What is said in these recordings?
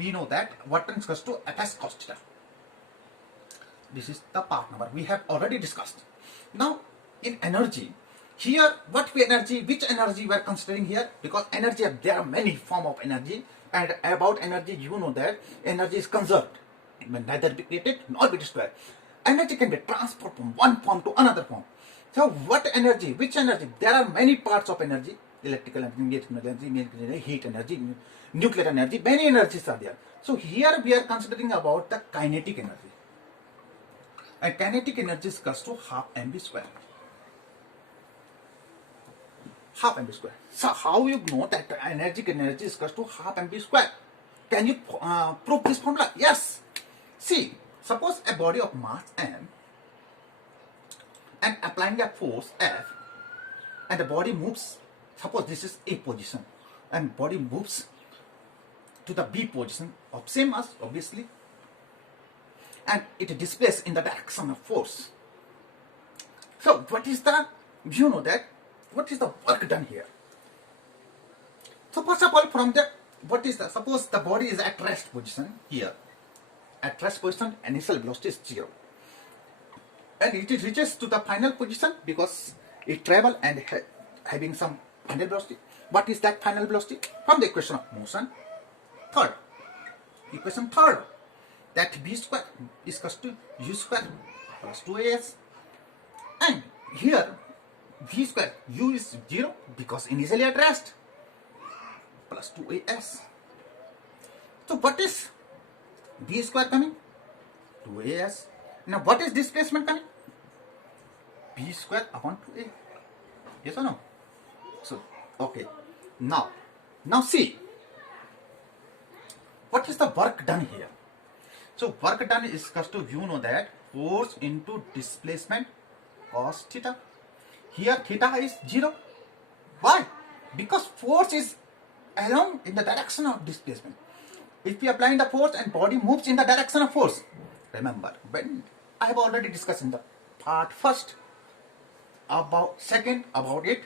we know that work done is equals to Fs cos theta. This is the part number we have already discussed. Now in energy, here which energy we are considering here, because energy, there are many form of energy, and about energy you know that energy is conserved, neither be created nor be destroyed. Energy can be transferred from one form to another form. So what energy, which energy? There are many parts of energy: electrical energy, mechanical energy, heat energy, nuclear energy, many energies are there. So here we are considering about the kinetic energy. And kinetic energy is equals to half mv square. Half mv square. So how you know that kinetic energy is equals to half mv square? Can you prove this formula? Yes. See, suppose a body of mass m and applying a force F, and the body moves. Suppose this is A position, and body moves to the B position of same mass, obviously, and it displaces in the direction of force. So what is the, you know that, what is the work done here? So first of all, from the, what is the, suppose the body is at rest position here. At rest position, initial velocity is 0. And it reaches to the final position because it travels and having some final velocity. What is that final velocity? From the equation of motion, third. Equation third, that v square is equal to u square plus 2as. And here v square, u is 0 because initially at rest, plus 2as. So what is v square coming? 2as. Now what is displacement coming? B square upon 2a. Yes or no? So okay. Now see, what is the work done here? So work done is equal to, you know that, force into displacement cos theta. Here theta is 0. Why? Because force is along in the direction of displacement. If we apply the force and body moves in the direction of force, remember, when I have already discussed in the part first, about second about it,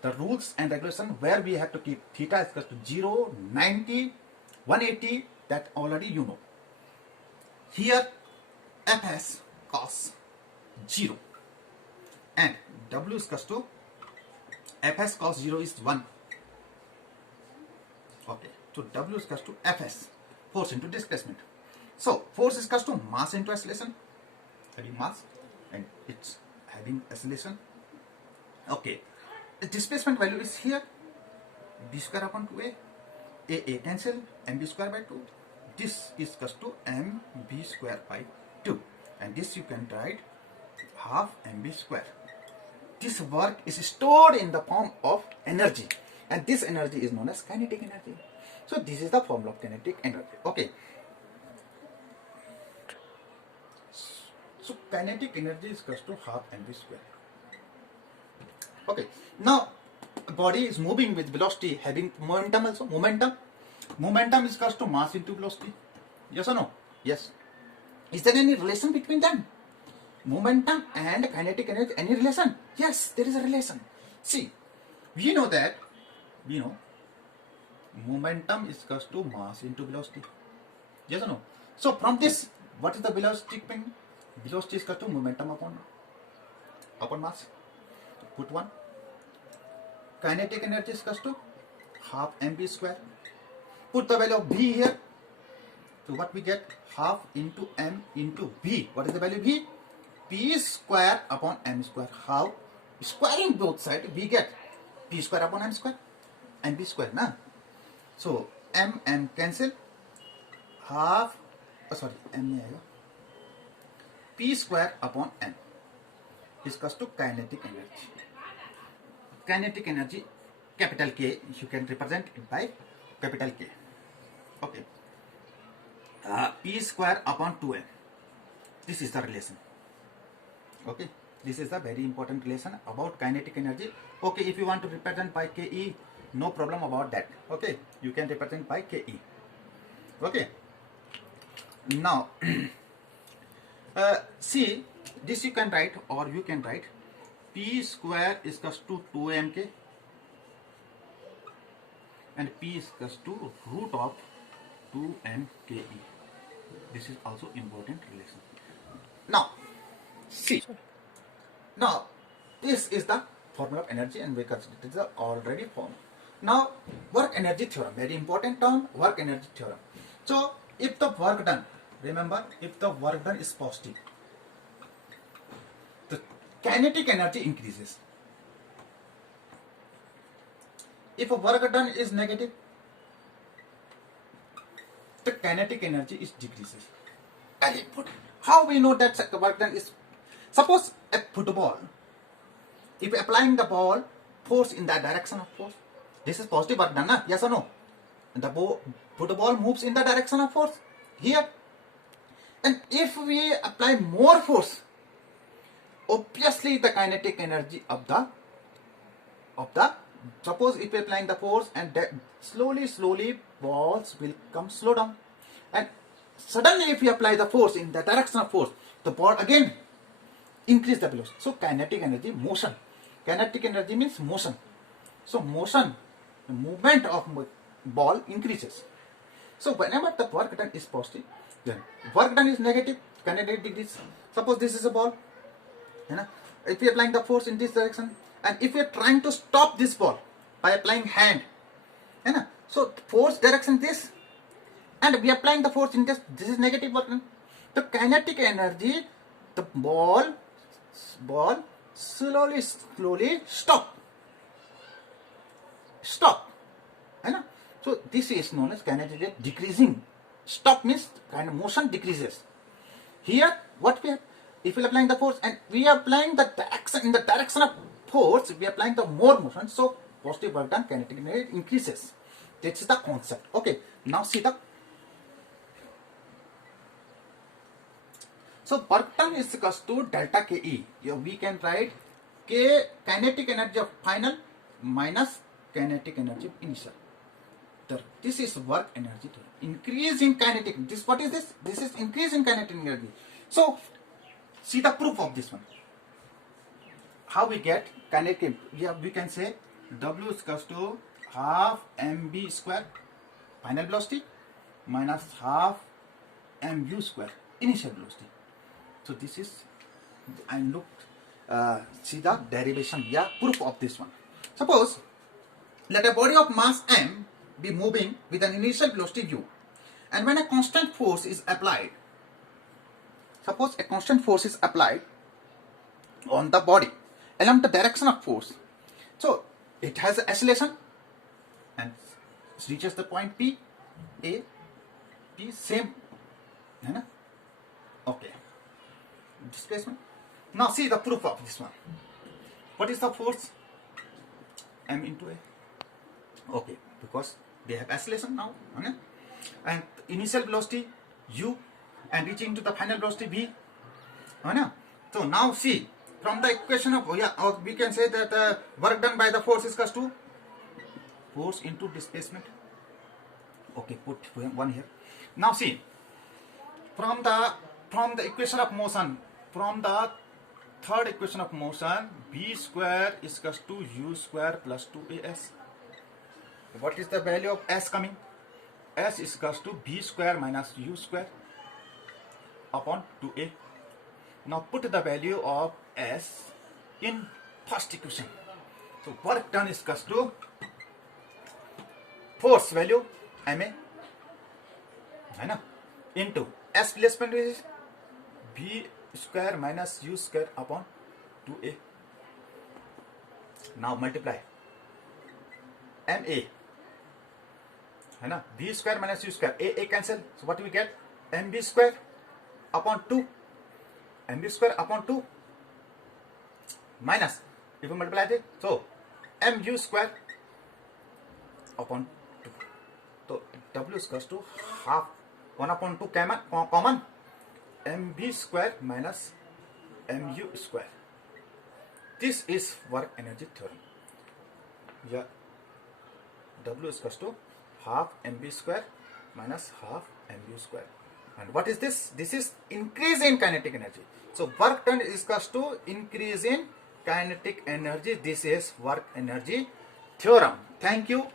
the rules and regulation where we have to keep theta is equal to 0, 90, 180, that already you know. Here Fs cos 0 and W is equal to Fs cos 0 is 1. Okay, so W is equal to Fs, force into displacement. So force is equal to mass into acceleration, having mass and it's having acceleration. Okay, the displacement value is here, b square upon 2a, a cancel, mb square by 2. This is equal to mb square by 2, and this you can write half mb square. This work is stored in the form of energy, and this energy is known as kinetic energy. So this is the formula of kinetic energy. Okay. So kinetic energy is equal to half mv square. Okay. Now body is moving with velocity, having momentum also. Momentum is equal to mass into velocity. Yes or no? Yes. Is there any relation between them? Momentum and kinetic energy, any relation? Yes, there is a relation. See, we know that, momentum is equal to mass into velocity. Yes or no? So from this, what is the velocity thing? Velocity is equal to momentum upon mass. Put 1. Kinetic energy is equal to half mv square. Put the value of v here. So what we get? Half into m into v. What is the value v? P square upon m square. How? Squaring both sides, we get p square upon m square and b square, na? So m cancel. Half, m p square upon m is equal to kinetic energy. Kinetic energy, capital K, you can represent it by capital K. Okay. P square upon 2m. This is the relation. Okay. This is a very important relation about kinetic energy. Okay. If you want to represent by Ke, no problem about that. Okay. You can represent by Ke. Okay. Now, see, this you can write, or you can write P square is equal to 2mk and P is equal to root of 2 MKE. This is also important relation. Now, see. Now, this is the formula of energy, and because it is already formed. Now, work energy theorem, very important term, work energy theorem. So, if the work done, remember, if the work done is positive, the kinetic energy increases. If a work done is negative, the kinetic energy is decreases. How we know that the work done is? Suppose a football, if applying the ball force in the direction of force, this is positive work done, na? Yes or no? The football moves in the direction of force here, and if we apply more force, obviously the kinetic energy of the suppose if we applying the force, and that slowly balls will come slow down, and suddenly if we apply the force in the direction of force, the ball again increase the velocity. So kinetic energy, motion. Kinetic energy means motion. So motion, the movement of ball increases. So whenever the work done is positive, then work done is negative, kinetic decrease. Suppose this is a ball, you know, if we are applying the force in this direction, and if we are trying to stop this ball by applying hand, you know, so force direction this, and we are applying the force in this is negative work done. The kinetic energy, the ball slowly stop, you know. So this is known as kinetic decreasing. Stop means kind of motion decreases. Here what we have, if we are applying the force and we are applying the direction in the direction of force, we are applying the more motion, so positive work done, kinetic energy increases. This is the concept. Okay, now see the, so work done is equals to delta KE. Here we can write K kinetic energy of final minus kinetic energy of initial. This is work energy. Increase in kinetic. This, what is this? This is increase in kinetic energy. So see the proof of this one. How we get kinetic? Yeah, we can say W is equals to half mv square final velocity minus half mu square initial velocity. So this is, I looked, see the derivation, yeah, proof of this one. Suppose let a body of mass m be moving with an initial velocity u, and when a constant force is applied, suppose a constant force is applied on the body along the direction of force, so it has an acceleration and reaches the point P, A, P, same, okay, displacement. Now see the proof of this one. What is the force? M into A. Okay, because they have acceleration now, and initial velocity u, and reaching to the final velocity v. So now see, from the equation of, or we can say that work done by the force is equals to force into displacement. Okay, put one here. Now see, from the equation of motion, from the third equation of motion, b square is equals to u square plus 2as. What is the value of s coming? S is equals to b square minus u square upon 2a. Now put the value of s in first equation. So work done is equals to force value ma, into s displacement is b square minus u square upon 2a. Now multiply ma, b square minus u square, a cancel, so what do we get? mb square upon 2, mb square upon 2 minus, if you multiply it, so mu square upon 2. So w is equals to half 1 upon 2 common, mb square minus mu square. This is work energy theorem. Yeah, w is equals to half mb square minus half mu square. And what is this? This is increase in kinetic energy. So work done is equals to increase in kinetic energy. This is work energy theorem. Thank you.